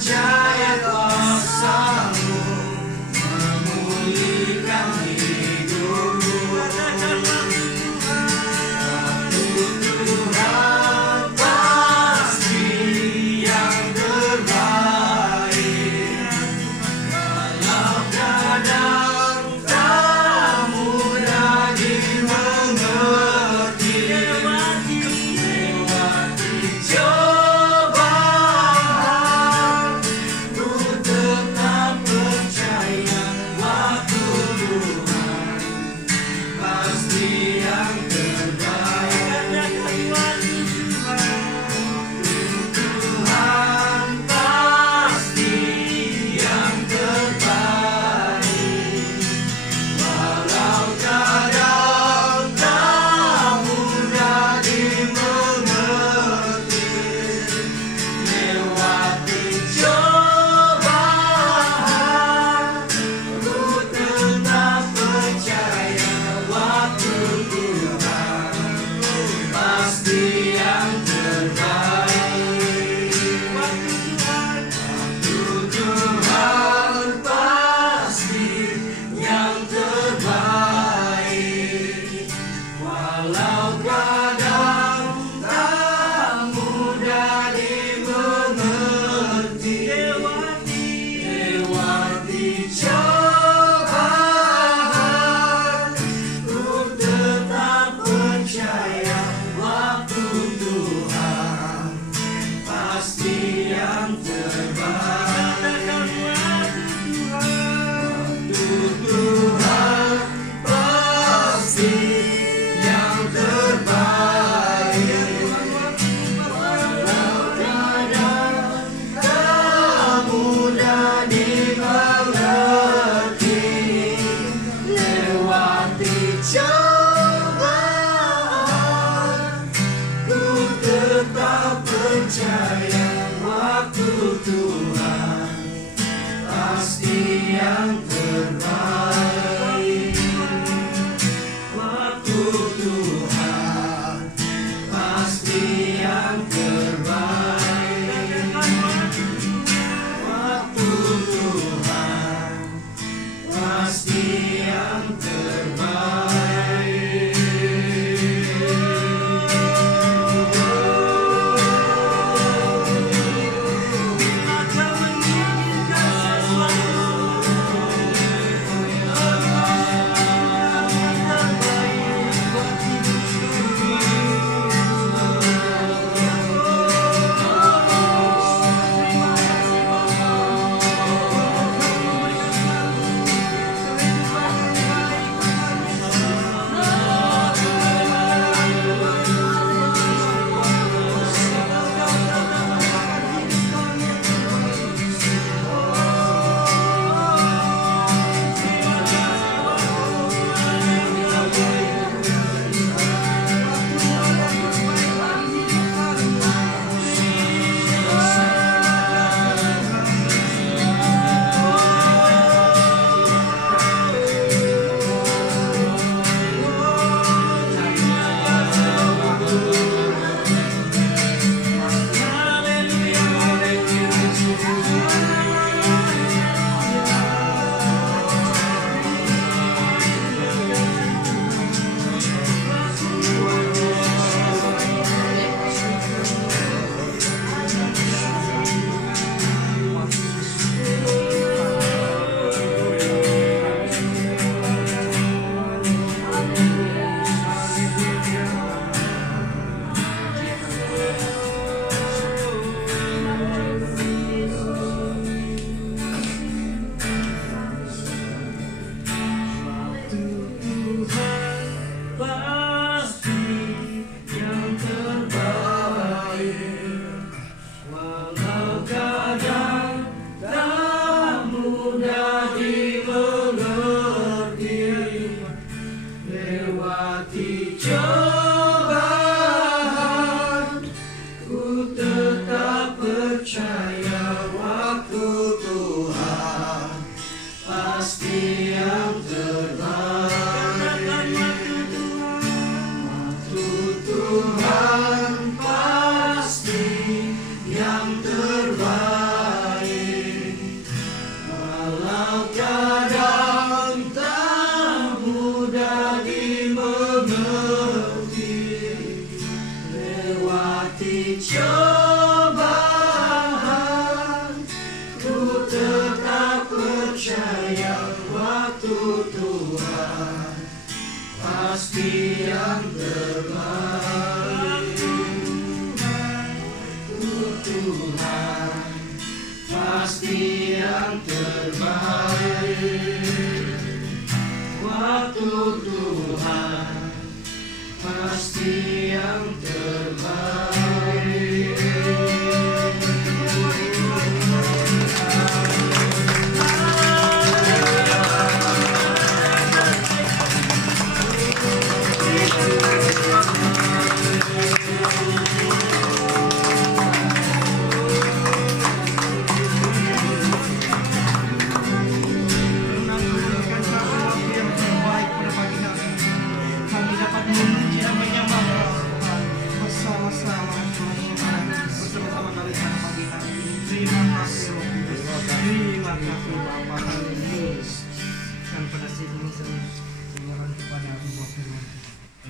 percaya kuasa-Mu memulihkan hidupku. Tuhan pasti yang terbaik. Walau kadang tak mudah dimengerti, lewati cobaan, ku tetap percaya waktu Tuhan pasti yang terbaik. Tuhan pasti yang terbaik. Walau kadang tak mudah dimengerti, lewati cobaan, ku tetap percaya waktu Tuhan pasti yang terbaik. Waktu Tuhan pasti yang terbaik. Walau kadang tak mudah dimengerti, lewati cobaan, ku tetap percaya waktu Tuhan pasti yang terbaik. Waktu Tuhan pasti yang terbaik. Walau kadang tak mudah dimengerti, lewati cobaan, ku tetap percaya waktu Tuhan pasti yang terbaik. Waktu Tuhan pasti yang terbaik. Waktu Tuhan pasti yang terbaik. Akan menginginkan percaya waktu Tuhan pasti yang terbaik. Tuhan pasti yang terbaik. Waktu Tuhan pasti yang terbaik.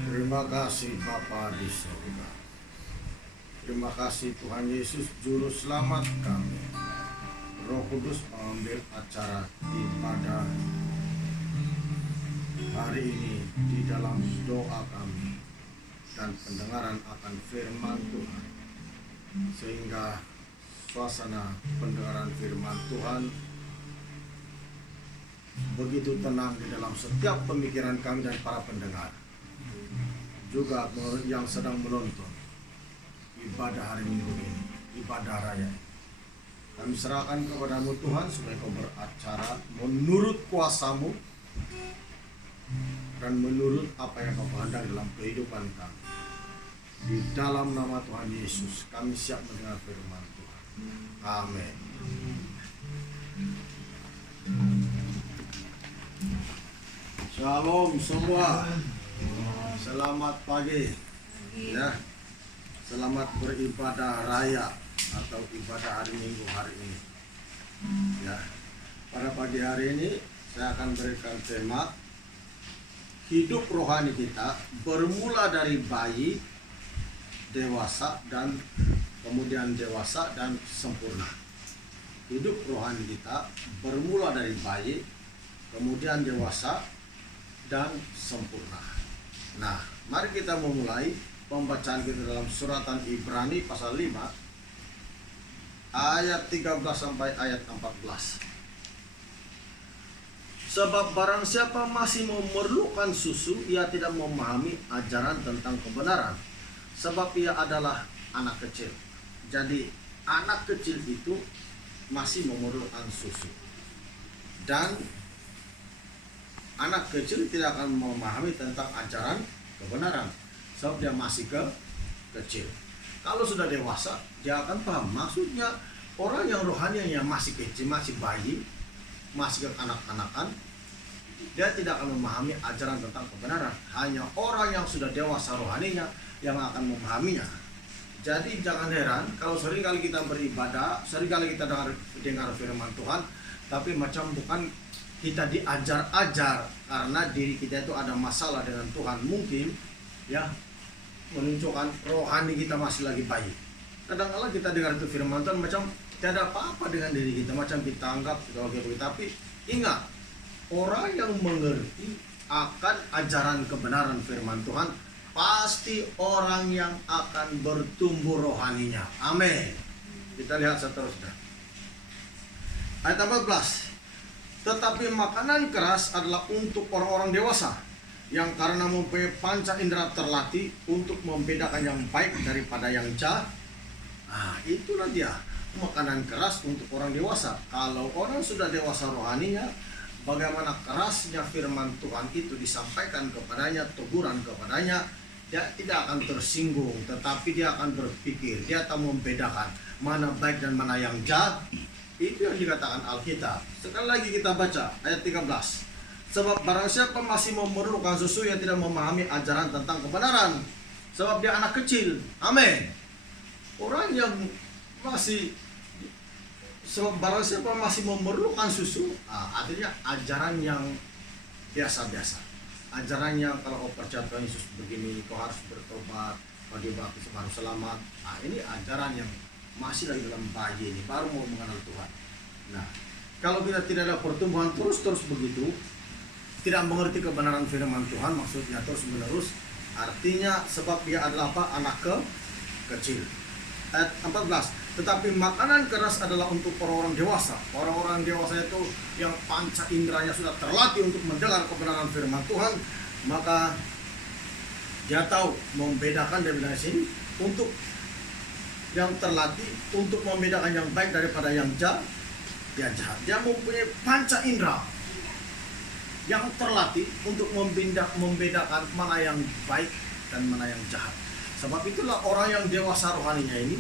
Terima kasih Bapa di surga. Terima kasih Tuhan Yesus Juru Selamat kami. Roh Kudus mengambil acara ibadah hari ini di dalam doa kami dan pendengaran akan firman Tuhan, sehingga suasana pendengaran firman Tuhan begitu tenang di dalam setiap pemikiran kami dan para pendengar, juga yang sedang menonton ibadah hari Minggu ini, ibadah raya. Kami serahkan kepadamu Tuhan, supaya kau beracara menurut kuasa-Mu dan menurut apa yang kau kehendaki dalam kehidupan kami. Di dalam nama Tuhan Yesus kami siap mendengar firman Tuhan. Amin. Shalom semua. Selamat pagi. Ya. Selamat beribadah raya atau ibadah hari Minggu hari ini. Ya. Pada pagi hari ini saya akan berikan tema hidup rohani kita bermula dari bayi, dewasa, dan kemudian dewasa dan sempurna. Hidup rohani kita bermula dari bayi, kemudian dewasa, dan sempurna. Nah, mari kita memulai pembacaan kita dalam suratan Ibrani pasal 5 ayat 13 sampai ayat 14. Sebab barang siapa masih memerlukan susu, ia tidak memahami ajaran tentang kebenaran, sebab ia adalah anak kecil. Jadi anak kecil itu masih memerlukan susu, dan anak kecil tidak akan memahami tentang ajaran kebenaran, sebab dia masih kecil. Kalau sudah dewasa, dia akan paham. Maksudnya orang yang rohani yang masih kecil, masih bayi, masih kekanak-kanakan, dia tidak akan memahami ajaran tentang kebenaran. Hanya orang yang sudah dewasa rohaninya yang akan memahaminya. Jadi jangan heran kalau seringkali kita beribadah, seringkali kita dengar firman Tuhan, tapi macam bukan kita diajar-ajar karena diri kita itu ada masalah dengan Tuhan. Mungkin ya menunjukkan rohani kita masih lagi bayi. Kadang-kadang kita dengar itu firman Tuhan macam tidak ada apa-apa dengan diri kita, macam kita anggap begitu. Tapi ingat, orang yang mengerti akan ajaran kebenaran firman Tuhan pasti orang yang akan bertumbuh rohaninya. Amin. Kita lihat seterusnya. Ayat 14. Tetapi makanan keras adalah untuk orang-orang dewasa, yang karena mempunyai panca indera terlatih untuk membedakan yang baik daripada yang jahat. Nah, itulah dia makanan keras untuk orang dewasa. Kalau orang sudah dewasa rohaninya, bagaimana kerasnya firman Tuhan itu disampaikan kepadanya, teguran kepadanya, dia tidak akan tersinggung, tetapi dia akan berpikir, dia akan membedakan mana baik dan mana yang jahat. Itu yang dikatakan Alkitab. Sekali lagi kita baca ayat 13. Sebab barang siapa masih memerlukan susu, yang tidak memahami ajaran tentang kebenaran, sebab dia anak kecil. Amin. Orang yang masih, sebab barang siapa masih memerlukan susu, artinya ajaran yang biasa-biasa. Ajaran yang kalau kau percaya Tuhan Yesus begini, kau harus bertobat, kau dibaptis baru selamat. Ini ajaran yang masih lagi dalam bayi ini, baru mau mengenal Tuhan. Nah, Kalau kita tidak ada pertumbuhan terus-terus begitu, tidak mengerti kebenaran firman Tuhan, maksudnya terus-menerus, artinya sebab dia adalah apa? Anak kecil. Ayat 14, tetapi makanan keras adalah untuk orang-orang dewasa. Orang-orang dewasa itu yang panca inderanya sudah terlatih untuk mendengar kebenaran firman Tuhan, maka dia tahu membedakan, dia bilang sini, untuk yang terlatih untuk membedakan yang baik daripada yang jahat. Dia mempunyai panca indera yang terlatih untuk membedakan mana yang baik dan mana yang jahat. Sebab itulah orang yang dewasa rohaninya ini,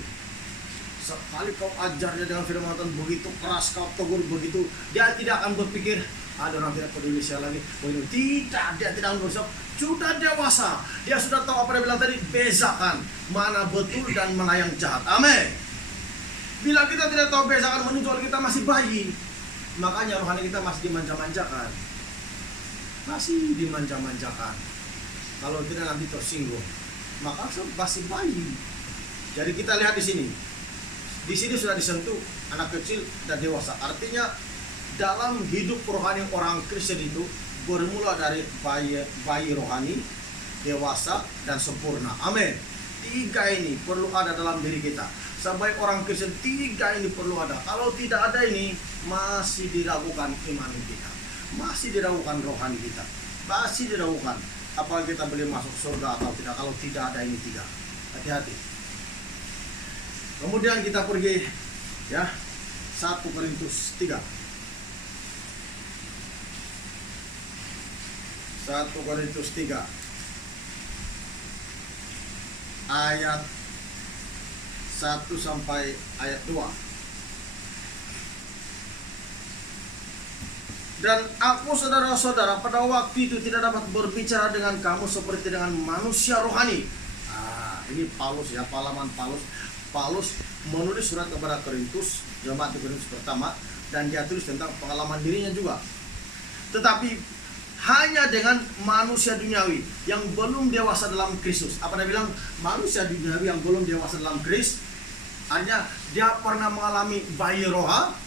sekali kau ajarnya dengan firman Tuhan begitu keras, kau tegur begitu, dia tidak akan berpikir ada orang tidak peduli saya lagi. Begitu. Tidak, dia tidak akan berusaha. Sudah dewasa, dia sudah tahu apa dia bilang tadi, bezakan mana betul dan mana yang jahat. Amin. Bila kita tidak tahu bezakan, menunjukkan kita masih bayi. Makanya rohani kita masih dimanja-manjakan. Masih dimanja-manjakan. Kalau tidak nanti tersinggung, maka masih bayi. Jadi kita lihat di sini. Di sini sudah disentuh anak kecil dan dewasa. Artinya dalam hidup rohani orang Kristen itu bermula dari bayi rohani, dewasa, dan sempurna. Amin. 3 ini perlu ada dalam diri kita. Sebagai orang Kristen 3 ini perlu ada. Kalau tidak ada ini, masih diragukan iman kita, masih diragukan rohani kita, masih diragukan apakah kita boleh masuk surga atau tidak kalau tidak ada ini 3. Hati-hati. Kemudian kita pergi ya 1 Korintus 3. 1 Korintus 3 ayat 1 sampai ayat 2. Dan aku saudara-saudara pada waktu itu tidak dapat berbicara dengan kamu seperti dengan manusia rohani. Ini Paulus ya, pengalaman Paulus menulis surat kepada Korintus, jemaat Korintus pertama, dan dia tulis tentang pengalaman dirinya juga. Tetapi hanya dengan manusia duniawi yang belum dewasa dalam Kristus. Apa dia bilang? Manusia duniawi yang belum dewasa dalam Kristus, hanya dia pernah mengalami bayi rohani.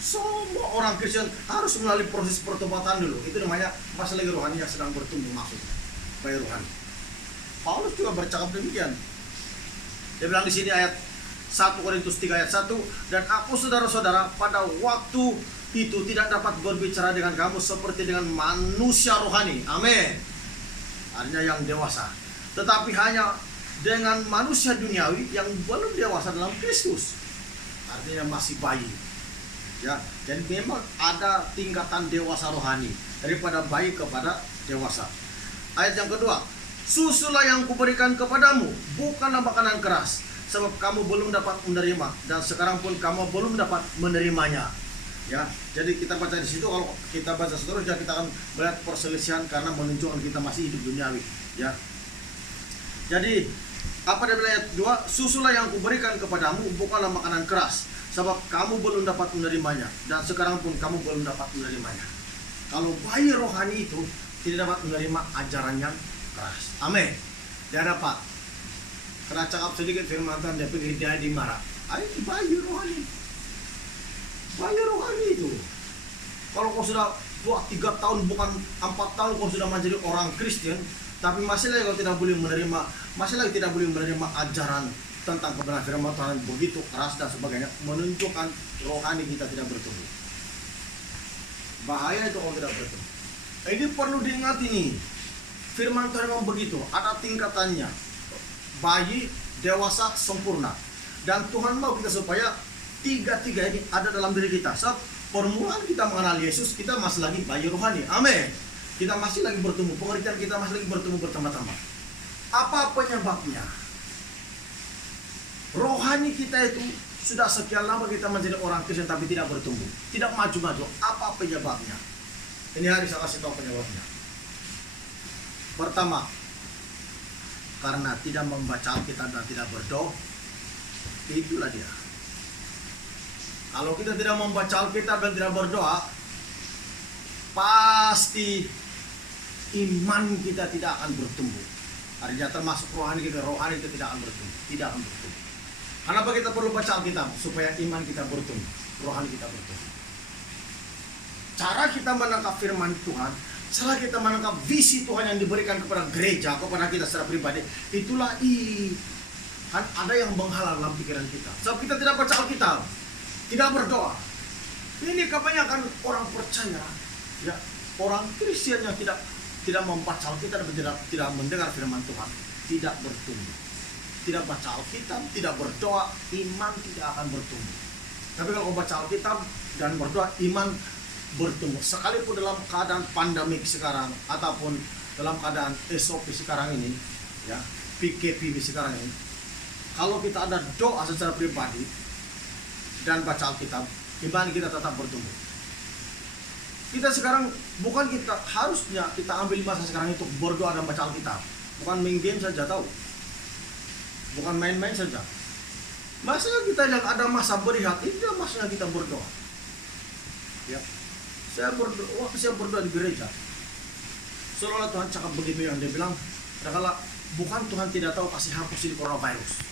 Semua orang Kristen harus melalui proses pertobatan dulu. Itu namanya masih lagi rohani yang sedang bertumbuh, maksudnya bayi rohani. Paulus juga bercakap demikian. Dia bilang di sini ayat 1 Korintus 3 ayat 1, dan aku saudara-saudara pada waktu itu tidak dapat berbicara dengan kamu seperti dengan manusia rohani. Amin. Artinya yang dewasa. Tetapi hanya dengan manusia duniawi yang belum dewasa dalam Kristus. Artinya masih bayi. Ya, jadi memang ada tingkatan dewasa rohani daripada bayi kepada dewasa. Ayat yang kedua, susulah yang kuberikan kepadamu, bukanlah makanan keras, sebab kamu belum dapat menerima, dan sekarang pun kamu belum dapat menerimanya. Ya, jadi kita baca di situ, kalau kita baca seterusnya kita akan melihat perselisihan karena menunjukkan kita masih hidup duniawi. Ya, jadi apa dia bilang ayat 2, susulah yang kuberikan kepadamu, bukanlah makanan keras, sebab kamu belum dapat menerimanya, dan sekarang pun kamu belum dapat menerimanya. Kalau bayi rohani itu tidak dapat menerima ajaran yang keras. Amin. Dia dapat. Kena cakap sedikit firman Tuhan, dia pikir dia dimarah. Ini bayi rohani. Bayi rohani itu. Kalau kau sudah 3 tahun, bukan 4 tahun, kau sudah menjadi orang Kristen, tapi masih lagi kau tidak boleh menerima, masih lagi tidak boleh menerima ajaran tentang kebenaran firman Tuhan begitu keras dan sebagainya, menunjukkan rohani kita tidak bertumbuh. Bahaya itu kalau tidak bertumbuh. Ini perlu diingat ini. Firman Tuhan memang begitu, ada tingkatannya. Bayi, dewasa, sempurna. Dan Tuhan mau kita supaya 3 ini ada dalam diri kita. Saat permulaan kita mengenal Yesus, kita masih lagi bayi rohani. Amin. Kita masih lagi bertumbuh, pengertian kita masih lagi bertumbuh bertambah-tambah. Apa penyebabnya? Rohani kita itu sudah sekian lama kita menjadi orang Kristen tapi tidak bertumbuh, tidak maju-maju. Apa penyebabnya? Ini hari saya kasih tahu penyebabnya. Pertama, karena tidak membaca Alkitab dan tidak berdoa. Itulah dia. Kalau kita tidak membaca Alkitab dan tidak berdoa, pasti iman kita tidak akan bertumbuh. Artinya termasuk rohani kita itu tidak akan bertumbuh, tidak akan bertumbuh. Kenapa kita perlu baca Alkitab? Supaya iman kita bertumbuh, rohani kita bertumbuh. cara kita menangkap firman Tuhan, cara kita menangkap visi Tuhan yang diberikan kepada gereja, kepada kita secara pribadi, itulah kan ada yang menghalang dalam pikiran kita. Sebab kita tidak baca Alkitab, tidak berdoa. Ini kebanyakan orang percaya, ya, orang Kristen yang tidak membaca Alkitab dan tidak mendengar firman Tuhan, tidak bertumbuh. Tidak baca Alkitab, tidak berdoa, iman tidak akan bertumbuh. Tapi kalau baca Alkitab dan berdoa, iman bertumbuh. Sekalipun dalam keadaan pandemik sekarang ataupun dalam keadaan SOP sekarang ini, ya, PKP sekarang ini, kalau kita ada doa secara pribadi dan baca Alkitab, iman kita tetap bertumbuh. Kita sekarang harusnya kita ambil masa sekarang itu berdoa dan baca Alkitab, bukan main game saja, tahu, bukan main-main saja. Masa kita yang ada masa berehat, itu masanya kita berdoa. Ya, saya berdoa di gereja. Seolah Tuhan cakap begitu, yang dia bilang, kadang-kadang bukan Tuhan tidak tahu kasih hapusin coronavirus.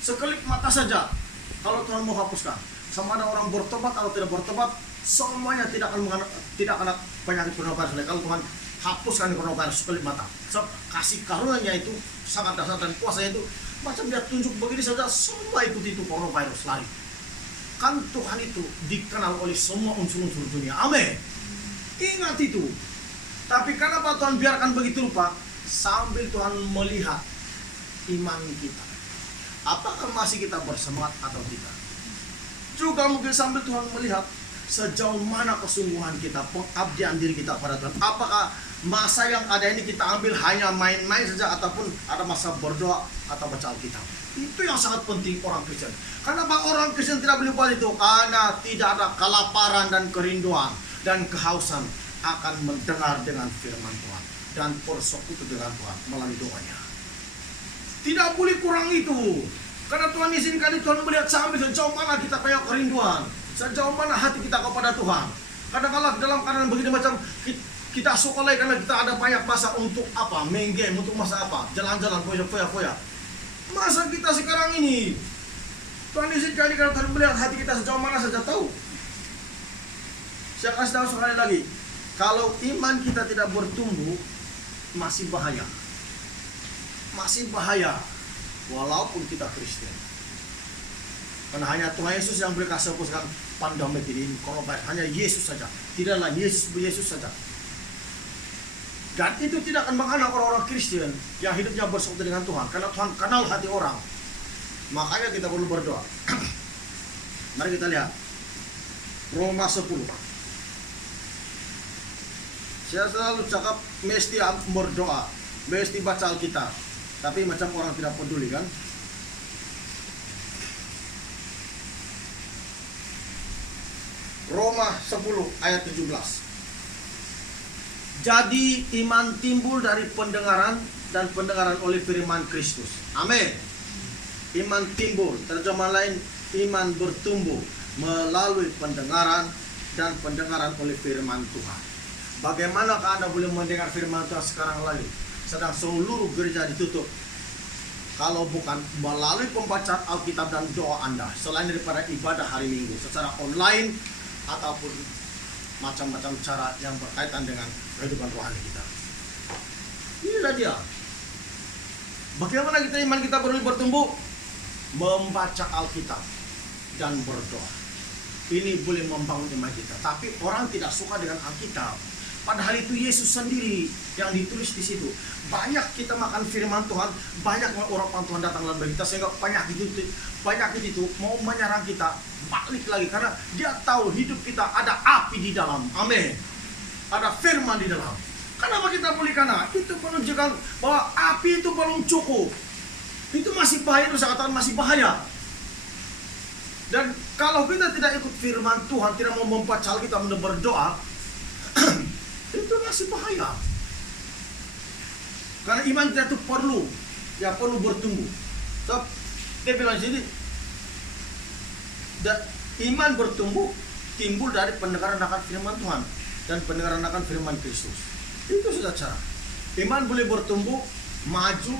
Sekelip mata saja, kalau Tuhan mau hapuskan, sama ada orang bertobat atau tidak bertobat, semuanya tidak akan kena penyakit coronavirus. Kalau Tuhan hapuskan coronavirus sekelip mata, sebab kasih karunia-Nya itu sangat dasar dan kuasanya itu macam dia tunjuk begini saja, semua ikut itu coronavirus lari. Kan Tuhan itu dikenal oleh semua unsur-unsur dunia. Amin. Ingat itu. Tapi kenapa Tuhan biarkan begitu rupa? Sambil Tuhan melihat iman kita, apakah masih kita bersemangat atau tidak. Juga mungkin sambil Tuhan melihat sejauh mana kesungguhan kita, pengabdian diri kita pada Tuhan. Apakah masa yang ada ini kita ambil hanya main-main saja, ataupun ada masa berdoa atau baca Alkitab. Itu yang sangat penting orang Kristen. Kenapa orang Kristen tidak boleh buat itu? Karena tidak ada kelaparan dan kerinduan dan kehausan akan mendengar dengan firman Tuhan dan bersekutu dengan Tuhan melalui doanya. Tidak boleh kurang itu. Karena Tuhan izinkan itu, Tuhan melihat sampai sejauh mana kita punya kerinduan, sejauh mana hati kita kepada Tuhan. Kadang-kadang dalam keadaan begini macam kita sekolah karena kita ada banyak masa untuk apa? Main game, untuk masa apa? Jalan-jalan, foya-foya. Masa kita sekarang ini, Tuhan izinkan karena Tuhan melihat hati kita sejauh mana saja, tahu. Saya kasih tahu sekali lagi, kalau iman kita tidak bertumbuh, masih bahaya. Masih bahaya. Walaupun kita Kristen, karena hanya Tuhan Yesus yang boleh kasih hapuskan pandemik ini, coronavirus, hanya Yesus saja, tidaklah Yesus saja. Dan itu tidak akan menghalang orang-orang Kristen yang hidupnya bersekutu dengan Tuhan, karena Tuhan kenal hati orang. Makanya kita perlu berdoa. Mari kita lihat Roma 10. Saya selalu cakap mesti berdoa, mesti baca Alkitab. Tapi macam orang tidak peduli, kan? Roma 10 ayat 17. Jadi iman timbul dari pendengaran, dan pendengaran oleh firman Kristus. Amin. Iman timbul, terjemahan lain, iman bertumbuh melalui pendengaran, dan pendengaran oleh firman Tuhan. Bagaimanakah Anda boleh mendengar firman Tuhan sekarang lagi, sedang seluruh gereja ditutup, kalau bukan melalui pembacaan Alkitab dan doa Anda, selain daripada ibadah hari Minggu secara online ataupun macam-macam cara yang berkaitan dengan kehidupan rohani kita. Inilah dia. Bagaimana kita iman kita perlu bertumbuh? Membaca Alkitab dan berdoa. Ini boleh membangun iman kita. Tapi orang tidak suka dengan Alkitab. Padahal itu Yesus sendiri yang ditulis di situ. Banyak kita makan firman Tuhan, banyak orang Tuhan datang dalam kita, sehingga penyakit itu mau menyerang kita, balik lagi, karena dia tahu hidup kita ada api di dalam. Amin. Ada firman di dalam. Kenapa kita boleh? Karena itu menunjukkan bahwa api itu belum cukup. Itu masih bahaya, itu saya katakan masih bahaya. Dan kalau kita tidak ikut firman Tuhan, tidak mau membaca Alkitab dan berdoa, itu masih bahaya. Karena iman kita itu perlu bertumbuh. So, dia bilang sini, dan iman bertumbuh timbul dari pendengaran akan firman Tuhan dan pendengaran akan firman Kristus. Itu sudah cara. Iman boleh bertumbuh, maju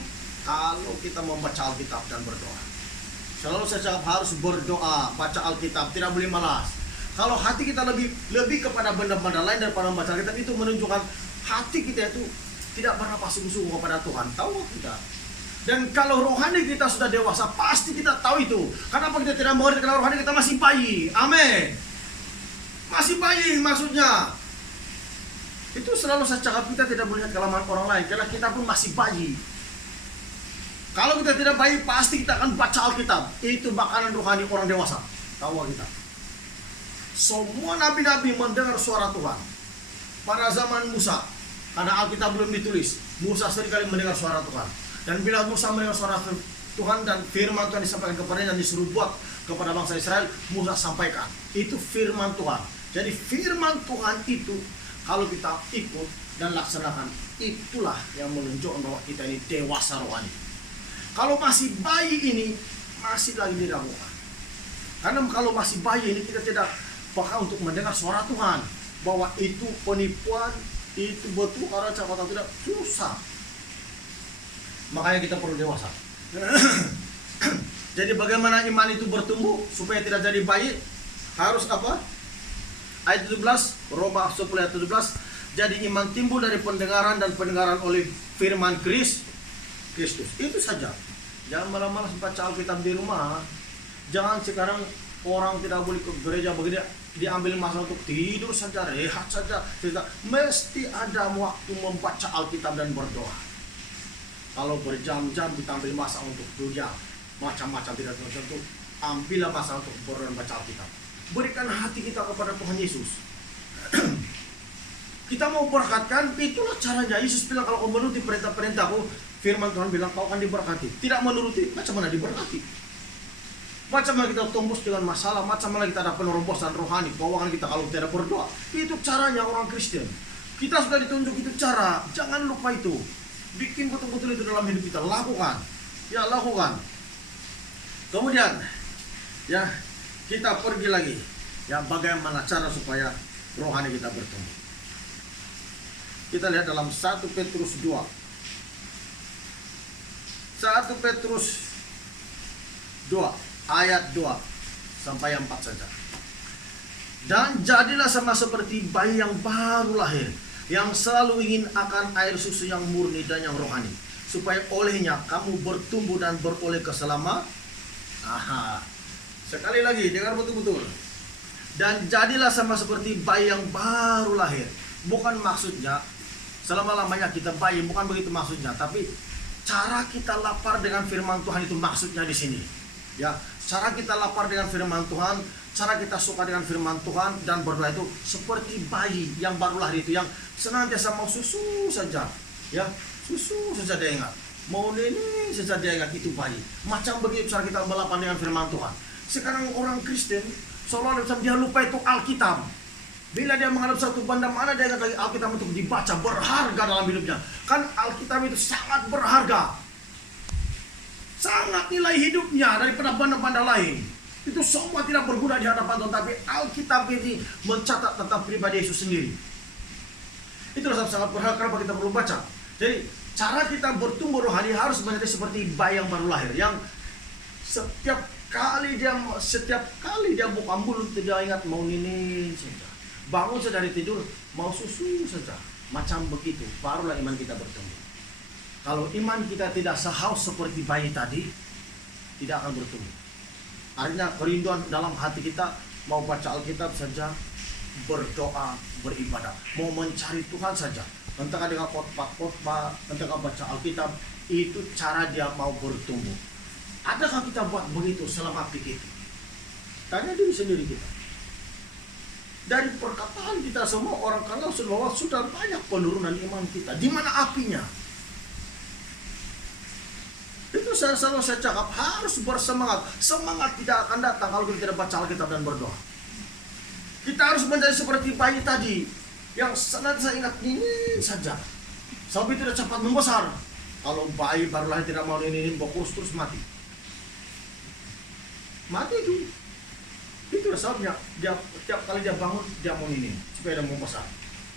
kalau kita membaca Alkitab dan berdoa. Selalu saya cakap harus berdoa, baca Alkitab, tidak boleh malas. Kalau hati kita lebih kepada benda-benda lain daripada membaca Alkitab, itu menunjukkan hati kita itu tidak pernah sungguh-sungguh kepada Tuhan. Tahu kita? Dan kalau rohani kita sudah dewasa, pasti kita tahu itu. Kenapa kita tidak mengerti? Karena rohani kita masih bayi. Amin. Masih bayi maksudnya. Itu selalu saya cakap, kita tidak melihat kelemahan orang lain, karena kita pun masih bayi. Kalau kita tidak bayi, pasti kita akan baca Alkitab. Itu makanan rohani orang dewasa. Tahu kita? Semua nabi-nabi mendengar suara Tuhan. Pada zaman Musa, karena Alkitab belum ditulis, Musa seringkali mendengar suara Tuhan. Dan bila Musa mendengar suara Tuhan dan firman Tuhan disampaikan kepadanya dan disuruh buat kepada bangsa Israel, Musa sampaikan. Itu firman Tuhan. Jadi firman Tuhan itu kalau kita ikut dan laksanakan, itulah yang menunjukkan bahwa kita ini dewasa rohani. Kalau masih bayi ini, masih lagi diragukan. Karena kalau masih bayi ini, kita tidak peka untuk mendengar suara Tuhan. Bahwa itu penipuan, itu betul karena cakap atau tidak, susah. Makanya kita perlu dewasa. Jadi bagaimana iman itu bertumbuh supaya tidak jadi bayi? Harus apa? Ayat 17, Roma 10 ayat 17. Jadi iman timbul dari pendengaran, dan pendengaran oleh firman Kristus. Itu saja. Jangan malas-malas baca Alkitab di rumah. Jangan sekarang orang tidak boleh ke gereja begini, diambil masa untuk tidur saja, rehat saja. Tidak. Mesti ada waktu membaca Alkitab dan berdoa. Kalau berjam-jam kita ambil masa untuk dunia, macam-macam tidak tentu, ambillah masa untuk berdoa dan baca Alkitab. Berikan hati kita kepada Tuhan Yesus. Kita mau berkatkan, itulah caranya. Yesus bilang, kalau kau menuruti perintah-perintahku, firman Tuhan bilang kau akan diberkati. Tidak menuruti, macam mana diberkati? Macam mana kita tembus dengan masalah, macam mana kita ada penerobosan rohani, keuangan kita kalau tidak berdoa. Itu caranya orang Kristen. Kita sudah ditunjuk itu cara, jangan lupa itu. Bikin betul-betul itu dalam hidup kita, lakukan. Ya, lakukan. Kemudian, ya, kita pergi lagi. Ya, bagaimana cara supaya rohani kita bertumbuh. Kita lihat dalam 1 Petrus 2. 1 Petrus 2 ayat 2 sampai 4 saja. Dan jadilah sama seperti bayi yang baru lahir, yang selalu ingin akan air susu yang murni dan yang rohani, supaya olehnya kamu bertumbuh dan beroleh keselamatan. Sekali lagi, dengar betul-betul. Dan jadilah sama seperti bayi yang baru lahir. Bukan maksudnya selama-lamanya kita bayi, bukan begitu maksudnya. Tapi cara kita lapar dengan firman Tuhan itu maksudnya di sini. Ya, cara kita lapar dengan firman Tuhan, cara kita suka dengan firman Tuhan dan berdoa itu seperti bayi yang baru lahir itu, yang senantiasa mau susu saja. Ya, susu saja dia ingat. Mau ini saja dia ingat, itu bayi. Macam begitu cara kita melapar dengan firman Tuhan. Sekarang orang Kristen seolah-olah dia lupa itu Alkitab. Bila dia menghadap satu benda, mana dia ingat lagi Alkitab untuk dibaca, berharga dalam hidupnya. Kan Alkitab itu sangat berharga, sangat nilai hidupnya daripada benda-benda lain. Itu semua tidak berguna di hadapan Tuhan, tapi Alkitab ini mencatat tentang pribadi Yesus sendiri. Itulah sangat berharga, kenapa kita perlu baca. Jadi cara kita bertumbuh rohani harus menjadi seperti bayi yang baru lahir, yang setiap kali dia buka mulut tidak ingat mau nini saja. Bangun saja dari tidur mau susu saja. Macam begitu, barulah iman kita bertumbuh. Kalau iman kita tidak sehaus seperti bayi tadi, tidak akan bertumbuh. Artinya kerinduan dalam hati kita mau baca Alkitab saja, berdoa, beribadah, mau mencari Tuhan saja. Entah dengan khotbah, entah baca Alkitab, itu cara dia mau bertumbuh. Adakah kita buat begitu selama begitu? Tanya diri sendiri kita. Dari perkataan kita semua orang kenal sudah banyak penurunan iman kita. Di mana apinya? Itu selalu saya cakap, harus bersemangat. Semangat tidak akan datang kalau kita tidak baca Alkitab dan berdoa. Kita harus menjadi seperti bayi tadi, yang senantiasa ingat ini saja. Sampai tidak cepat membesar. Kalau bayi baru lahir tidak mau ini fokus terus mati. Mati itu. Itu sebabnya dia setiap kali dia bangun dia mau ini supaya dia membesar.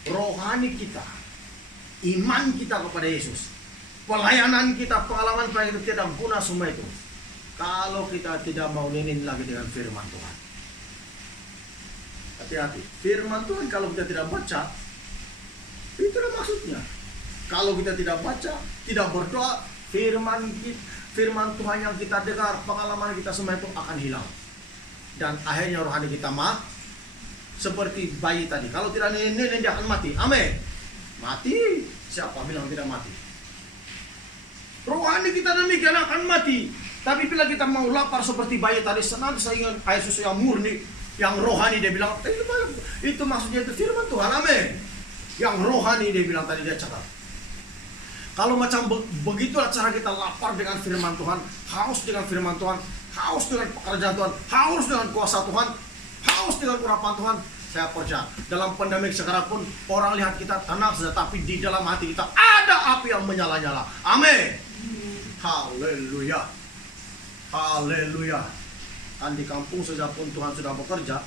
Rohani kita, iman kita kepada Yesus, pelayanan kita, pengalaman kita tidak guna semua itu kalau kita tidak mau ninin lagi dengan firman Tuhan. Hati-hati. Firman Tuhan kalau kita tidak baca, itulah maksudnya. Kalau kita tidak baca, tidak berdoa, firman Tuhan yang kita dengar, pengalaman kita semua itu akan hilang. Dan akhirnya rohani kita seperti bayi tadi. Kalau tidak nenek dia akan mati. Amin. Mati. Siapa bilang tidak mati? Rohani kita demikian akan mati. Tapi bila kita mau lapar seperti bayi tadi, senang saya ingin air susu yang murni, yang rohani, dia bilang, itu maksudnya itu firman Tuhan. Amin. Yang rohani dia bilang tadi, dia cakap. Kalau macam begitulah cara kita lapar dengan firman Tuhan, haus dengan firman Tuhan, haus dengan pekerjaan Tuhan, haus dengan kuasa Tuhan, haus dengan urapan Tuhan. Saya percaya dalam pandemi sekarang pun orang lihat kita tenang saja, tapi di dalam hati kita ada api yang menyala-nyala. Amin. Haleluya. Haleluya. Kan di kampung saja pun Tuhan sudah bekerja,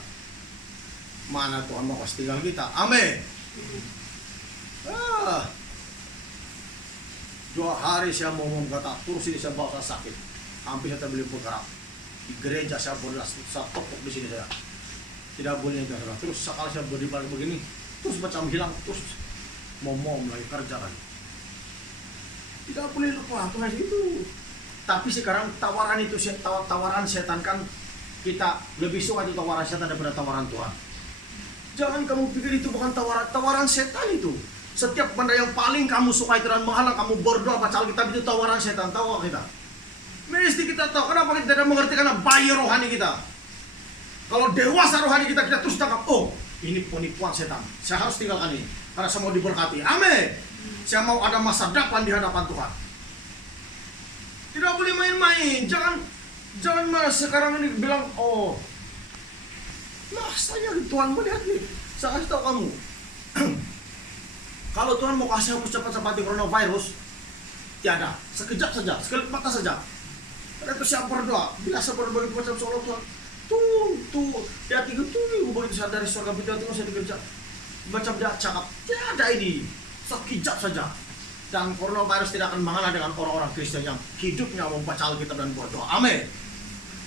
mana Tuhan mau kasih tinggal kita. Amin. 2 hari saya mau kata terus ini saya bawa sakit, hampir saya beli bergerak di gereja. Saya topok di sini, saya tidak boleh gerak. Terus sekali saya berdiri begini, terus macam hilang, terus mau lagi kerja lagi. Tidak boleh lupa Tuhan itu. Tapi sekarang tawaran itu, tawaran setan kan kita lebih suka itu tawaran setan daripada tawaran Tuhan. Jangan kamu pikir itu bukan tawaran setan itu. Setiap benda yang paling kamu suka itu dan menghalang kamu berdoa baca Alkitab itu tawaran setan. Tahu kita? Mesti kita tahu. Kenapa kita tidak mengerti? Karena bayi rohani kita. Kalau dewasa rohani kita terus tangkap. Oh, ini penipuan setan. Saya harus tinggalkan ini. Karena saya mau diberkati. Amin. Saya mau ada masa depan di hadapan Tuhan. Tidak boleh main-main. Jangan sekarang ini bilang, oh, masanya Tuhan melihat nih. Saya kasih tahu kamu. Kalau Tuhan mau kasih hapus cepat-cepat di coronavirus, tiada. Sekejap saja, sekelip mata saja. Karena itu saya berdoa. Bila saya berdoa itu macam seolah Tuhan, tuh, dia tinggal begitu saya dari surga pintu tunggu saya dikerja. Macam dia cakap, tiada ini. Sekejap saja. Dan coronavirus tidak akan mengalah dengan orang-orang Kristen yang hidupnya membaca Alkitab dan berdoa. Amin.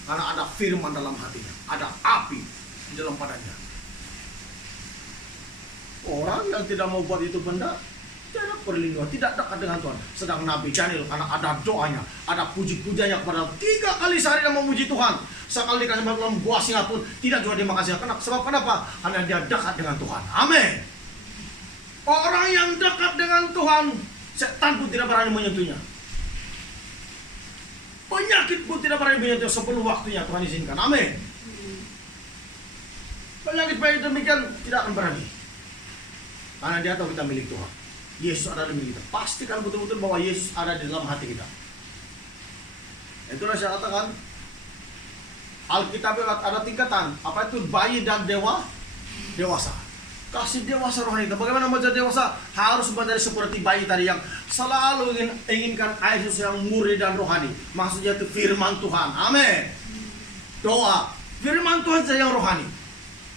Karena ada firman dalam hatinya, ada api di dalam badannya. Orang yang tidak mau buat itu benda, tidak perlindungan, tidak dekat dengan Tuhan. Sedang Nabi Daniel, karena ada doanya, ada puji-pujiannya kepada 3 kali sehari dia memuji Tuhan. Sekali dikasih dalam gua singa pun tidak juga dia makasih. Sebab kenapa? Karena dia dekat dengan Tuhan. Amin. Orang yang dekat dengan Tuhan, setan pun tidak berani menyentuhnya. Penyakit pun tidak berani menyentuhnya sebelum waktunya Tuhan izinkan. Amin. Penyakit baik demikian tidak akan berani. Karena dia tahu kita milik Tuhan. Yesus ada di milik kita. Pastikan betul-betul bahwa Yesus ada di dalam hati kita. Itulah saya katakan, Alkitab ada tingkatan. Apa itu bayi dan dewasa. Kasih dewasa rohani kita. Bagaimana menjadi dewasa? Harus menjadi seperti bayi tadi yang selalu inginkan air susu yang murni dan rohani. Maksudnya itu firman Tuhan. Amin. Doa. Firman Tuhan saja yang rohani.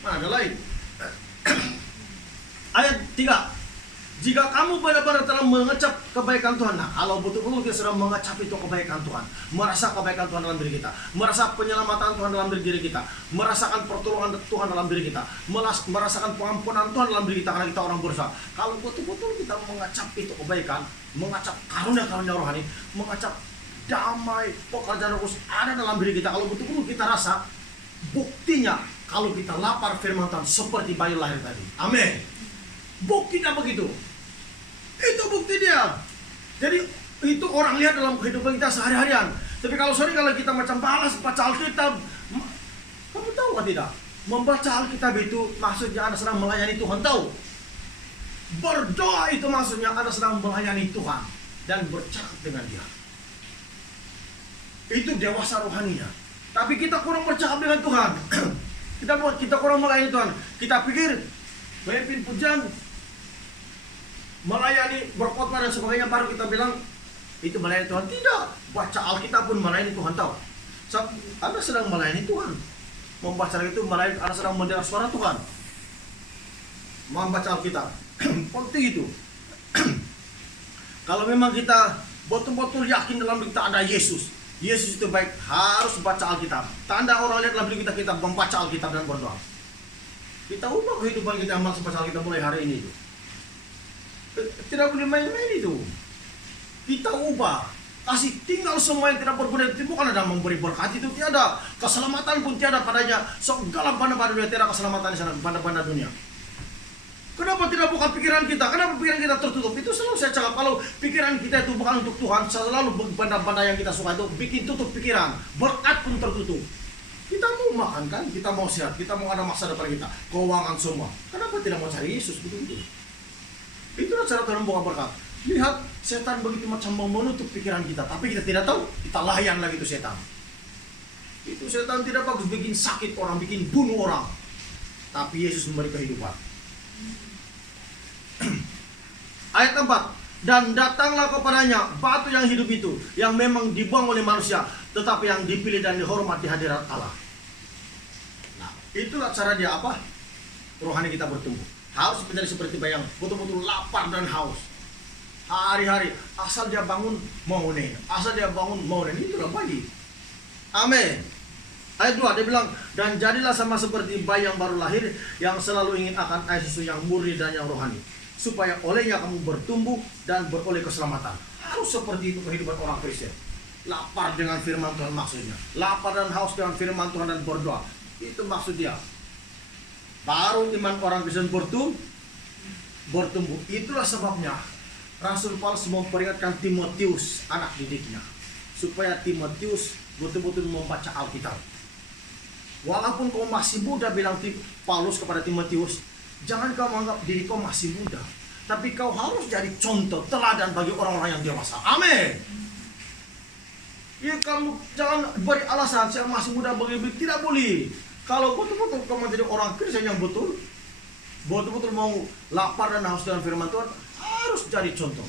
Mana ada lain? Ayat 3. Jika kamu benar-benar telah mengecap kebaikan Tuhan. Nah, kalau betul-betul kita sedang mengecap itu kebaikan Tuhan, merasa kebaikan Tuhan dalam diri kita, merasa penyelamatan Tuhan dalam diri kita, merasakan pertolongan Tuhan dalam diri kita, merasakan pengampunan Tuhan dalam diri kita karena kita orang berdosa. Kalau betul-betul kita mengecap itu kebaikan, mengecap karunia-karunia rohani, mengecap damai, pekerjaan khusus ada dalam diri kita. Kalau betul-betul kita rasa, buktinya kalau kita lapar firman Tuhan seperti bayi lahir tadi. Amin. Buktinya begitu. Itu bukti dia. Jadi itu orang lihat dalam kehidupan kita sehari-harian. Tapi kalau kita macam balas baca Alkitab, kamu tahu atau tidak? Membaca Alkitab itu maksudnya Anda sedang melayani Tuhan. Tahu? Berdoa itu maksudnya Anda sedang melayani Tuhan dan bercakap dengan Dia. Itu dewasa rohaninya. Tapi kita kurang bercakap dengan Tuhan. kita kurang melayani Tuhan. Kita pikir memimpin pujian, melayani, berkhotbah dan sebagainya, baru kita bilang itu melayani Tuhan. Tidak, baca Alkitab pun melayani Tuhan. Tahu? Anda sedang melayani Tuhan. Membaca itu melayani, Anda sedang mendengar suara Tuhan. Membaca Alkitab penting itu. Kalau memang kita betul-betul yakin dalam diri kita ada Yesus itu baik, harus baca Alkitab. Tanda orang lihat dalam diri kita membaca Alkitab dan berdoa. Kita ubah kehidupan kita pasal kita mulai hari ini itu. Tidak boleh main-main itu. Kita ubah, kasih tinggal semua yang tidak berguna itu, bukan ada memberi berkat itu tiada, keselamatan pun tiada padanya. Segala banda-banda dunia tiada keselamatan di sana, banda-banda dunia. Kenapa tidak buka pikiran kita? Kenapa pikiran kita tertutup? Itu selalu saya cakap, kalau pikiran kita itu bukan untuk Tuhan, selalu benda-benda yang kita suka itu bikin tutup pikiran, berkat pun tertutup. Kita mau makan kan, kita mau sehat, kita mau ada masa depan kita, keuangan semua. Kenapa tidak mau cari Yesus begitu? Itulah cara Tuhan membuka berkat. Lihat, setan begitu macam mau menutup pikiran kita, tapi kita tidak tahu, kita layan lagi itu setan. Itu setan tidak bagus, bikin sakit orang, bikin bunuh orang. Tapi Yesus memberi kehidupan. Ayat 4, dan datanglah kepadanya batu yang hidup itu, yang memang dibuang oleh manusia, tetapi yang dipilih dan dihormat di hadirat Allah. Nah, itulah cara dia apa? Rohani kita bertumbuh. Harus menjadi seperti bayang, betul-betul lapar dan haus. Hari-hari, asal dia bangun mau nih, asal dia bangun mau nih, itulah bayi. Amin. Ayat 2 dia bilang, dan jadilah sama seperti bayi yang baru lahir, yang selalu ingin akan air susu yang murni dan yang rohani, supaya olehnya kamu bertumbuh dan beroleh keselamatan. Harus seperti itu kehidupan orang Kristen. Lapar dengan firman Tuhan maksudnya. Lapar dan haus dengan firman Tuhan dan berdoa. Itu maksud dia. Baru iman orang Kristen bertumbuh. Itulah sebabnya Rasul Paulus memperingatkan Timotius, anak didiknya, supaya Timotius betul-betul membaca Alkitab. Walaupun kau masih muda, bilang Paulus kepada Timotius, jangan kau menganggap diri kau masih muda, tapi kau harus jadi contoh, teladan bagi orang-orang yang dewasa. Amin. Ya, kamu jangan beri alasan saya masih muda begini, tidak boleh. Kalau betul-betul kau menjadi orang Kristen yang betul-betul mau lapar dan haus dengan firman Tuhan, harus jadi contoh.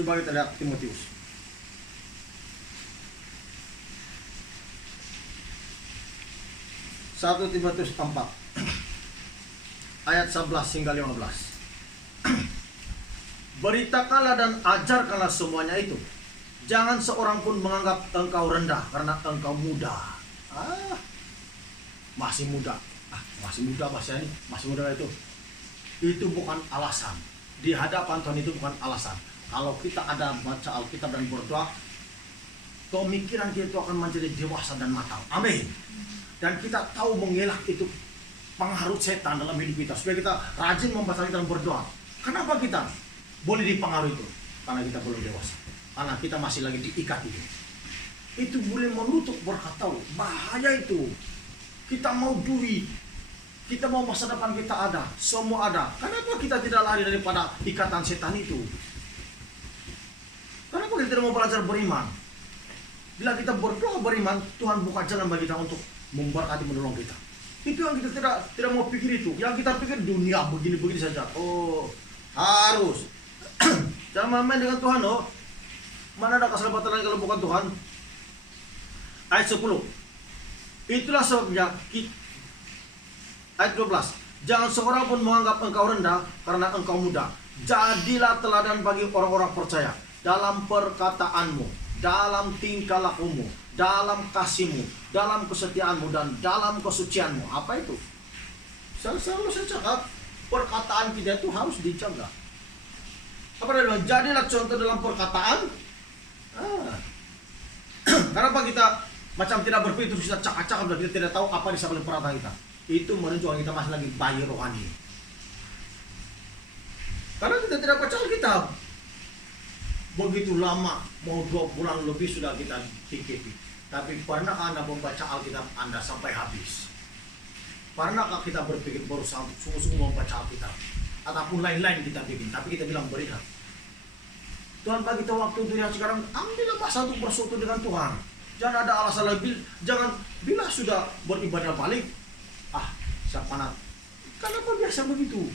Coba kita lihat Timotius. 1 Timotius 4 ayat 11 hingga 15. Beritakanlah dan ajarkanlah semuanya itu. Jangan seorang pun menganggap engkau rendah karena engkau muda. Masih muda. Masih muda bahasanya, masih muda itu. Itu bukan alasan. Di hadapan Tuhan itu bukan alasan. Kalau kita ada baca Alkitab dan berdoa, pemikiran kita itu akan menjadi dewasa dan matang. Amin. Dan kita tahu mengelak itu pengaruh setan dalam hidup kita, supaya kita rajin membaca Alkitab dan berdoa. Kenapa kita boleh dipengaruhi itu? Karena kita belum dewasa. Karena kita masih lagi diikat itu. Itu boleh menutup berkat tahu. Bahaya itu. Kita mau duit, kita mau masa depan kita ada, semua ada. Kenapa kita tidak lari daripada ikatan setan itu? Kenapa kita tidak mau belajar beriman? Bila kita berdoa beriman, Tuhan buka jalan bagi kita untuk memberkati, menolong kita. Itu yang kita tidak mau pikir itu. Yang kita pikir dunia begini-begini saja. Oh, harus. Jangan main dengan Tuhan, oh. Mana ada keselamatan lagi kalau bukan Tuhan? Ayat 10. Itulah sebabnya ayat 12. Jangan seorang pun menganggap engkau rendah karena engkau muda. Jadilah teladan bagi orang-orang percaya dalam perkataanmu, dalam tingkah lakumu, dalam kasihmu, dalam kesetiaanmu, dan dalam kesucianmu. Apa itu? Selalu saya cakap, perkataan kita itu harus dijaga. Apa dia? Jadilah contoh dalam perkataan. Kenapa kita macam tidak berpikir, kita cakap-cakap dan kita tidak tahu apa di sebalik perkataan kita? Itu menunjukkan kita masih lagi bayi rohani. Karena kita tidak baca Alkitab. Begitu lama, mau 2 bulan lebih sudah kita TKP. Tapi pernahkah Anda membaca Alkitab Anda sampai habis? Pernahkah kita berpikir berusaha untuk sungguh-sungguh membaca Alkitab? Ataupun lain-lain kita bikin, tapi kita bilang berikan. Tuhan bagi kita waktu untuk yang sekarang, ambillah masa untuk bersekutu dengan Tuhan. Jangan ada alasan lagi, jangan bila sudah beribadah balik, saya panat. Kenapa biasa begitu?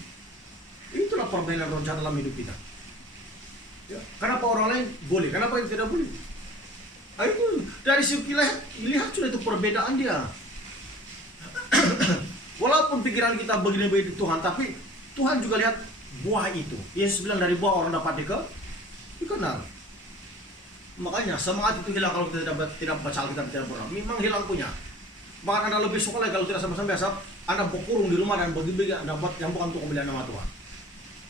Itulah permainan roh jahat dalam hidup kita. Ya, kenapa orang lain boleh, kenapa kita tidak boleh? Itu dari segi lihat sudah itu perbedaan dia. Walaupun pikiran kita begini-begini Tuhan, tapi Tuhan juga lihat buah itu. Yesus bilang dari buah orang dapat dikenal. Makanya semangat itu hilang kalau kita tidak baca Alkitab, tidak berdoa. Memang hilang punya. Bahkan Anda lebih suka lagi kalau tidak sama-sama biasa, Anda berkurung di rumah dan bagi-bagi Anda buat yang bukan untuk kemuliaan nama Tuhan.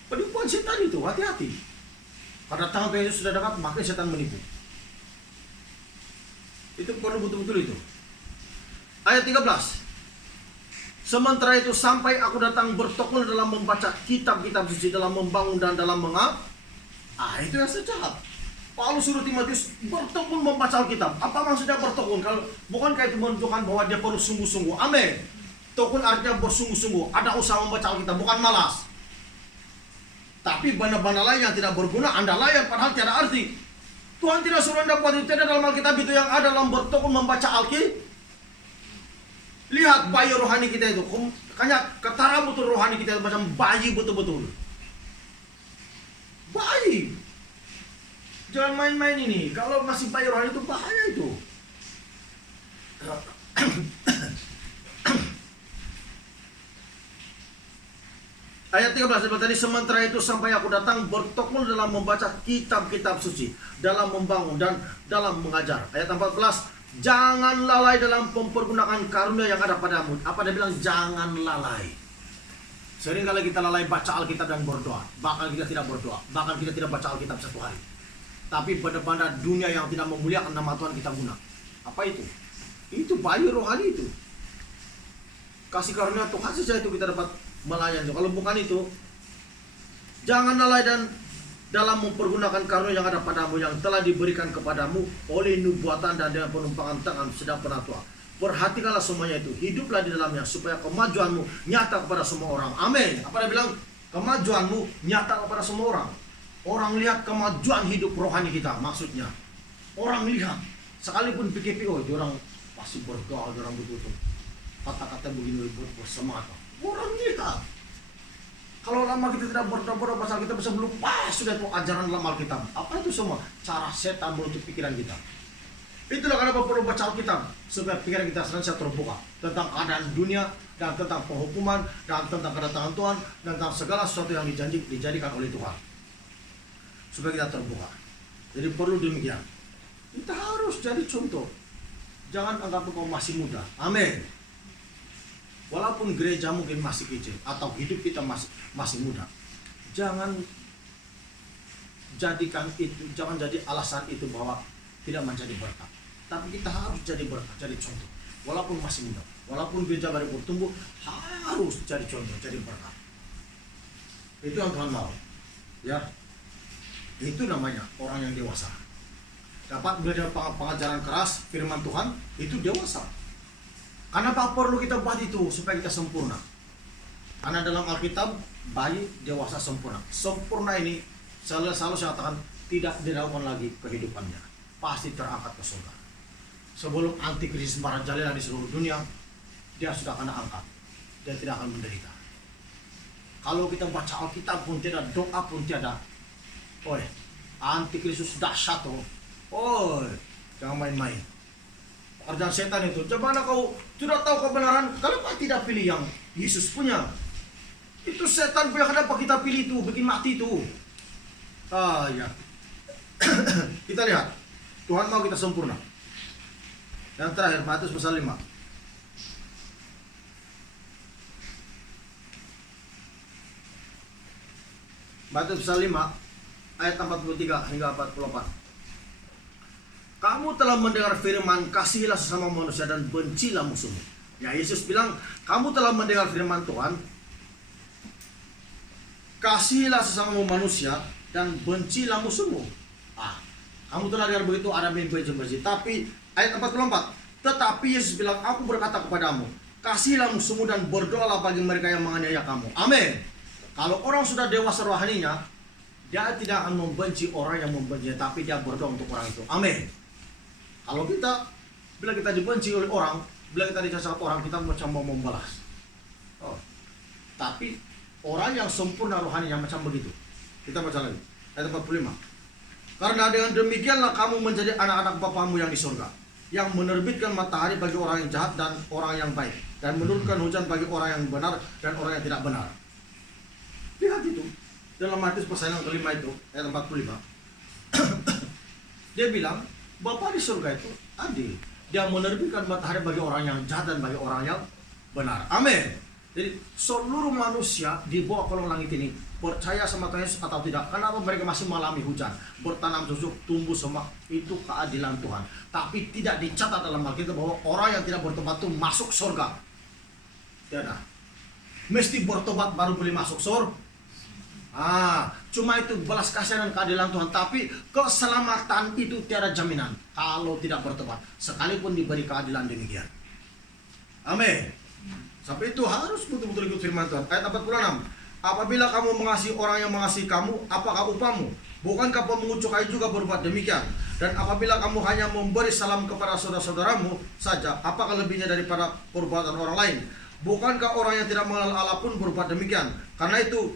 Penipuan setan itu, hati-hati. Karena tangan Tuhan Yesus sudah dekat, maka setan menipu. Itu perlu betul-betul itu. Ayat 13. Sementara itu sampai aku datang bertekun dalam membaca kitab-kitab suci, dalam membangun dan dalam itu yang sejahat. Paulus suruh Timotius bertekun membaca Alkitab. Apa maksudnya bertekun? Kalau bukankah itu menunjukkan bahwa dia perlu sungguh-sungguh? Amin. Tekun artinya bersungguh-sungguh. Ada usaha membaca Alkitab, bukan malas. Tapi benda-benda lain yang tidak berguna Anda layan, padahal tiada arti. Tuhan tidak suruh Anda buat itu. Tidak dalam Alkitab itu yang ada dalam bertekun membaca Alkitab. Lihat bayi rohani kita itu, makanya ketara betul rohani kita itu macam bayi betul-betul. Bayi. Jangan main-main ini. Kalau masih bayi rohani itu bahaya itu. Ayat 13 tadi, sementara itu sampai aku datang bertekun dalam membaca kitab-kitab suci, dalam membangun dan dalam mengajar. Ayat 14, jangan lalai dalam mempergunakan karunia yang ada padamu. Apa dia bilang? Jangan lalai. Sering kali kita lalai baca Alkitab dan berdoa. Bahkan kita tidak berdoa. Bahkan kita tidak baca Alkitab satu hari. Tapi pada dunia yang tidak memuliakan nama Tuhan kita guna. Apa itu? Itu bayi rohani itu. Kasih karunia Tuhan saja itu kita dapat melayani. Kalau bukan itu, jangan lalai dan dalam mempergunakan karunia yang ada padamu, yang telah diberikan kepadamu oleh nubuatan dan dengan penumpangan tangan sedang penatua. Perhatikanlah semuanya itu, hiduplah di dalamnya supaya kemajuanmu nyata kepada semua orang. Amin. Apa dia bilang? Kemajuanmu nyata kepada semua orang. Orang lihat kemajuan hidup rohani kita, maksudnya. Orang lihat, sekalipun PKPO, itu orang pasti berdoa, orang betul-betul kata-kata begini bersemangat. Orang lihat. Kalau lama kita tidak berdoa pasal kita bisa lupa sudah itu ajaran dalam Alkitab. Apa itu semua? Cara setan menutup pikiran kita. Itulah kenapa perlu baca Alkitab, supaya pikiran kita senantiasa terbuka tentang keadaan dunia dan tentang penghukuman dan tentang kedatangan Tuhan dan tentang segala sesuatu yang dijadikan oleh Tuhan. Supaya kita terbuka. Jadi perlu demikian. Kita harus jadi contoh. Jangan anggap engkau masih muda. Amin. Walaupun gereja mungkin masih kecil atau hidup kita masih muda, jangan jadikan itu, jangan jadi alasan itu bahwa tidak menjadi berkat. Tapi kita harus jadi berkat, jadi contoh. Walaupun masih muda, walaupun gereja baru bertumbuh, harus jadi contoh, jadi berkat. Itu yang Tuhan mau. Ya, itu namanya orang yang dewasa. Dapat belajar pengajaran keras firman Tuhan, itu dewasa. Karena apa perlu kita buat itu? Supaya kita sempurna. Karena dalam Alkitab, bayi dewasa sempurna. Sempurna ini selalu saya katakan tidak diragukan lagi kehidupannya. Pasti terangkat ke surga. Sebelum antikrisis merajalela di seluruh dunia, dia sudah akan angkat. Dia tidak akan menderita. Kalau kita baca Alkitab pun tidak, doa pun tidak. Antikrisis dahsyat. Jangan main-main. Pekerjaan setan itu, bagaimana kau tidak tahu kebenaran? Kenapa tidak pilih yang Yesus punya? Itu setan punya, kenapa kita pilih itu, bikin mati itu. Ya. Kita lihat, Tuhan mau kita sempurna. Yang terakhir, Matius pasal 5. Matius pasal 5, ayat 43 hingga 44. Kamu telah mendengar firman, kasihilah sesama manusia dan bencilah musuhmu. Ya, Yesus bilang, kamu telah mendengar firman Tuhan, kasihilah sesama manusia dan bencilah musuhmu. Kamu telah dengar begitu, ada benci. Tapi ayat 44, tetapi Yesus bilang, aku berkata kepadamu, kasihilah musuhmu dan berdoalah bagi mereka yang menganiaya kamu. Amin. Kalau orang sudah dewasa rohaninya, dia tidak akan membenci orang yang membencinya, tapi dia berdoa untuk orang itu. Amin. Kalau bila kita dibenci oleh orang, bila kita dicacat orang, kita macam mau membalas. Tapi orang yang sempurna rohaninya macam begitu. Kita baca lagi, ayat 45. Karena dengan demikianlah kamu menjadi anak-anak Bapamu yang di surga, yang menerbitkan matahari bagi orang yang jahat dan orang yang baik, dan menurunkan hujan bagi orang yang benar dan orang yang tidak benar. Lihat itu, dalam Matius pasal yang kelima itu, ayat 45. Dia bilang, Bapa di surga itu adil. Dia menerbitkan matahari bagi orang yang jahat dan bagi orang yang benar. Amin. Jadi seluruh manusia di bawah kolong langit ini percaya sama Tuhan Yesus atau tidak, kenapa mereka masih mengalami hujan, bertanam susuk, tumbuh semak, itu keadilan Tuhan. Tapi tidak dicatat dalam Alkitab bahwa orang yang tidak bertobat itu masuk surga. Tidak. Mesti bertobat baru boleh masuk surga. Cuma itu belas kasihan dan keadilan Tuhan. Tapi keselamatan itu tiada jaminan kalau tidak bertobat, sekalipun diberi keadilan demikian. Amin. Sampai itu harus betul-betul ikut firman Tuhan. Ayat 46. Apabila kamu mengasihi orang yang mengasihi kamu, apakah upahmu? Bukankah pemungut cukai juga berbuat demikian? Dan apabila kamu hanya memberi salam kepada saudara-saudaramu saja, apakah lebihnya daripada perbuatan orang lain? Bukankah orang yang tidak mengenal Allah pun berbuat demikian? Karena itu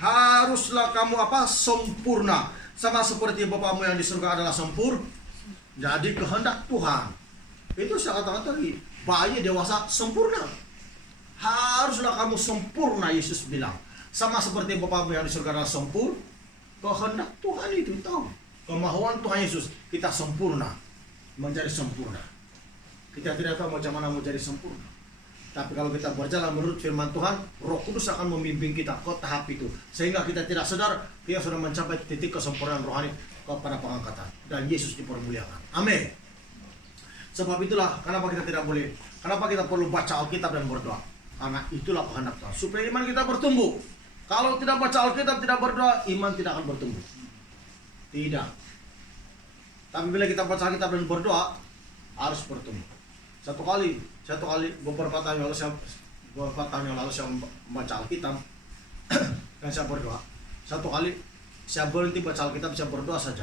haruslah kamu sempurna, sama seperti Bapamu yang di surga adalah sempurna. Jadi kehendak Tuhan itu saya katakan tadi, bayi dewasa sempurna. Haruslah kamu sempurna, Yesus bilang. Sama seperti Bapamu yang di surga adalah sempurna. Kehendak Tuhan itu tahu. Kemauan Tuhan Yesus kita sempurna, menjadi sempurna. Kita tidak tahu macam mana mau jadi sempurna. Tapi kalau kita berjalan menurut firman Tuhan, Roh Kudus akan membimbing kita ke tahap itu. Sehingga kita tidak sadar, kita sudah mencapai titik kesempurnaan rohani kepada pengangkatan. Dan Yesus dipermuliakan. Amin. Sebab itulah kenapa kita tidak boleh, kenapa kita perlu baca Alkitab dan berdoa. Karena itulah kehendak Tuhan, supaya iman kita bertumbuh. Kalau tidak baca Alkitab, tidak berdoa, iman tidak akan bertumbuh. Tidak. Tapi bila kita baca Alkitab dan berdoa, harus bertumbuh. Satu kali beberapa tahun yang lalu saya membaca Alkitab dan saya berdoa. Satu kali saya berhenti baca Alkitab, saya berdoa saja.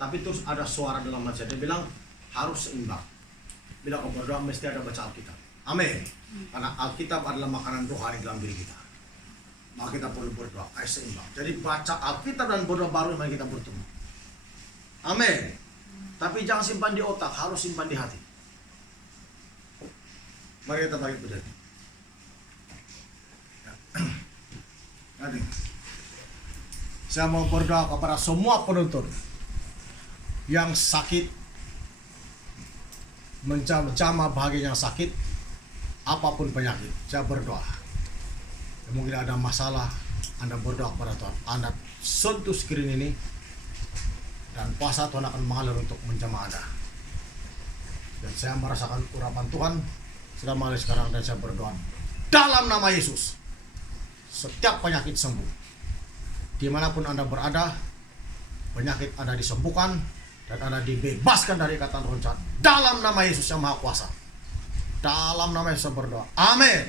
Tapi terus ada suara dalam hati saya, dia bilang harus seimbang. Bila kau berdoa mesti ada baca Alkitab. Amin. Karena Alkitab adalah makanan rohani dalam diri kita. Maka kita perlu berdoa, seimbang. Jadi baca Alkitab dan berdoa baru mari kita bertumbuh. Amin. Tapi jangan simpan di otak, harus simpan di hati. Mari kita balik berdiri. Nanti saya mau berdoa kepada semua penonton yang sakit, menjama bahagia yang sakit, apapun penyakit. Saya berdoa. Mungkin ada masalah, Anda berdoa kepada Tuhan. Anda sentuh screen ini dan kuasa Tuhan akan mengalir untuk menjamah Anda. Dan saya merasakan urapan Tuhan sudah mengalir sekarang, dan saya berdoa dalam nama Yesus, setiap penyakit sembuh. Dimanapun Anda berada, penyakit Anda disembuhkan dan Anda dibebaskan dari ikatan roh jahat dalam nama Yesus yang Maha Kuasa. Dalam nama Yesus saya berdoa. Amin.